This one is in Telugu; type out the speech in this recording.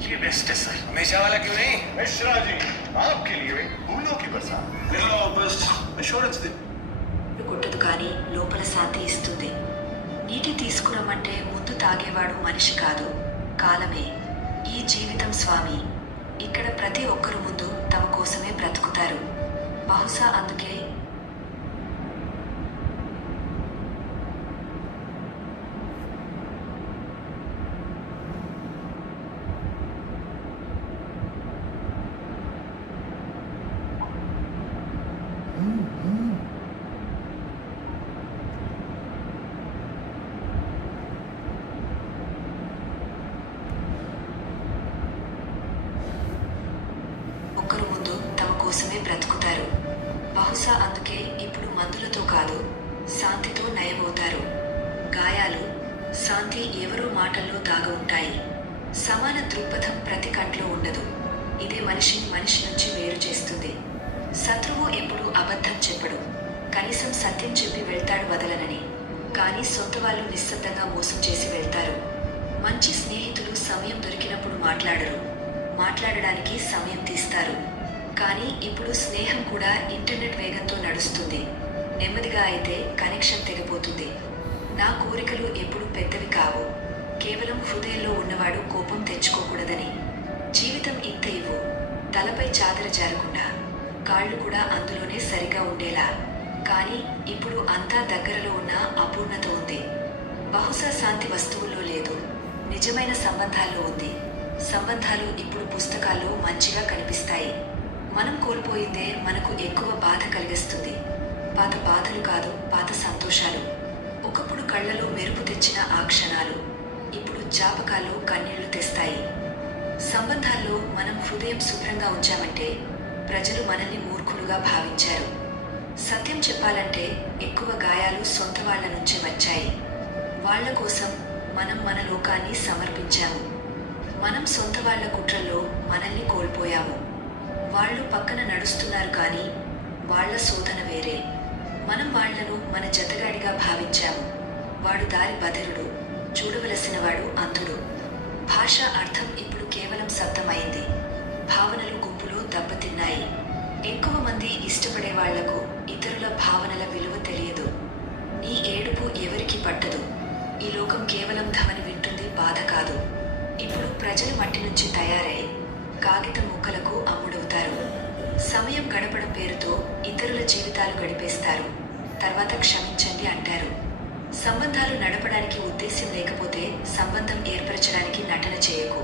ये बेस्ट है सर। हमेशा वाला क्यों नहीं? मिश्रा जी, आपके लिए फूलों की बरसात। मेरा बस assurance दे। కొట్టదు కానీ లోపల శాంతి ఇస్తుంది. నీటి తీసుకురమ్మంటే ముందు తాగేవాడు మనిషి కాదు, కాలమే. ఈ జీవితం స్వామి. ఇక్కడ ప్రతి ఒక్కరు ముందు తమ కోసమే బ్రతుకుతారు. బహుశా అందుకే ఒక్కరు ముందు తమ కోసమే బ్రతుకుతారు. బహుశా అందుకే ఇప్పుడు మందులతో కాదు, శాంతితో నయమవుతారు. గాయాలు, శాంతి ఎవరో మాటల్లో దాగి ఉంటాయి. సమాన దృక్పథం ప్రతి కంట్లో ఉండదు. ఇదే మనిషిని మనిషి నుంచి వేరు చేస్తుంది. శత్రువు ఎప్పుడూ అబద్ధం చెప్పడు. కనీసం సత్యం చెప్పి వెళ్తాడు వదలనని. కానీ సొంత వాళ్ళు నిశ్శబ్దంగా మోసం చేసి వెళ్తారు. మంచి స్నేహితులు సమయం దొరికినప్పుడు మాట్లాడరు, మాట్లాడడానికి సమయం తీస్తారు. కానీ ఇప్పుడు స్నేహం కూడా ఇంటర్నెట్ వేగంతో నడుస్తుంది. నెమ్మదిగా అయితే కనెక్షన్ తెగిపోతుంది. నా కోరికలు ఎప్పుడు పెద్దవి కావు, కేవలం హృదయంలో ఉన్నవాడు కోపం తెచ్చుకోకూడదని. జీవితం ఇంత ఇవ్వు, తలపై చాదర జారకుండా, కాళ్ళు కూడా అందులోనే సరిగా ఉండేలా. కానీ ఇప్పుడు అంతా దగ్గరలో ఉన్న అపూర్ణత ఉంది. బహుశా శాంతి వస్తువుల్లో లేదు, నిజమైన సంబంధాల్లో ఉంది. సంబంధాలు ఇప్పుడు పుస్తకాల్లో మంచిగా కనిపిస్తాయి. మనం కోల్పోయిందే మనకు ఎక్కువ బాధ కలిగిస్తుంది. పాత బాధలు కాదు, పాత సంతోషాలు. ఒకప్పుడు కళ్ళలో మెరుపు తెచ్చిన ఆ క్షణాలు ఇప్పుడు జ్ఞాపకాల్లో కన్నీళ్లు తెస్తాయి. సంబంధాల్లో మనం హృదయం శుభ్రంగా ఉంచామంటే ప్రజలు మనల్ని మూర్ఖులుగా భావించారు. సత్యం చెప్పాలంటే ఎక్కువ గాయాలు సొంత వాళ్ల నుంచే వచ్చాయి. వాళ్ల కోసం మనం మన లోకాన్ని సమర్పించాము. మనం సొంత వాళ్ల కుట్రల్లో మనల్ని కోల్పోయాము. వాళ్ళు పక్కన నడుస్తున్నారు కానీ వాళ్ల శోధన వేరే. మనం వాళ్లను మన జతగాడిగా భావించాము. వాడు దారి బదిరుడు, చూడవలసిన వాడు అంతుడు. భాష అర్థం ఇప్పుడు కేవలం శబ్దమైంది. భావనలు గుంపులో దెబ్బతిన్నాయి. ఎక్కువ మంది ఇష్టపడే వాళ్లకు ఇతరుల భావనల విలువ తెలియదు. నీ ఏడుపు ఎవరికి పట్టదు. ఈ లోకం కేవలం ధవని వింటుంది, బాధ కాదు. ఇప్పుడు ప్రజలు మట్టి నుంచి తయారై కాగితం ముక్కలకు అమ్ముడవుతారు. సమయం గడపడం పేరుతో ఇతరుల జీవితాలు గడిపేస్తారు. తర్వాత క్షమించండి అంటారు. సంబంధాలు నడపడానికి ఉద్దేశ్యం లేకపోతే సంబంధం ఏర్పరచడానికి నటన చేయకు.